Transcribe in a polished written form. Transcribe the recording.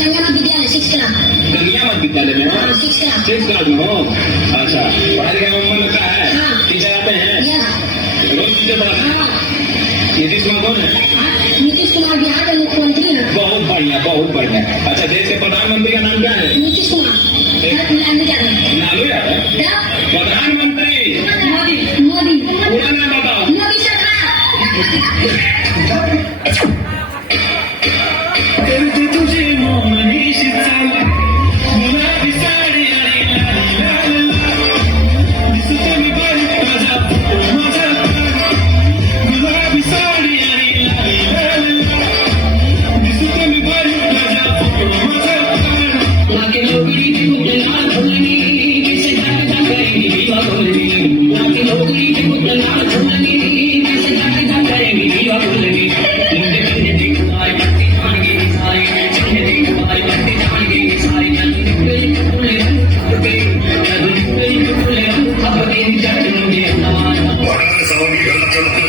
संगमा विद्यालय 6 क्लास। गंगा मत विद्यालय में हो? 6 क्लास। 6 क्लास में हो? अच्छा, पढ़ाई लिखाई में मन लगता है? हाँ। टीचर आते हैं? यस। रोज टीचर पढ़ाते हैं? हाँ। नीतीश कुमार कौन है? नीतीश कुमार बिहार के मुख्यमंत्री हैं। बहुत बढ़िया, बहुत बढ़िया। अच्छा, देश के प्रधानमंत्री का नाम क्या है? नीतीश कुमार। लालू यादव। क्या? प्रधानमंत्री मोदी। पूरा नाम बताओ। मोदी सरकार। तुझे मोहनीश चाला गुलाबी साडी आणि लाल लाल दिसतो मी बारीक ताजा माझा गुलाबी साडी आणि लाल लाल दिसतो मी बारीक ताजा माझा लाके लोगड़ी की गुलाल फुलनी कैसे जाके करेंगी दीवा बोलनी लाके लोगड़ी की गुलाल फुलनी कैसे जाके करेंगी दीवा बोलनी मुंडे मुंडे देखो आए पत्ती खान गई सारी मुंडे देखो आए पत्ती खान गई सारी नंदुले फूले फूले नंदुले फूले अब दिन चढ़ूंगे नवान वडार सावंगी घरला चलतो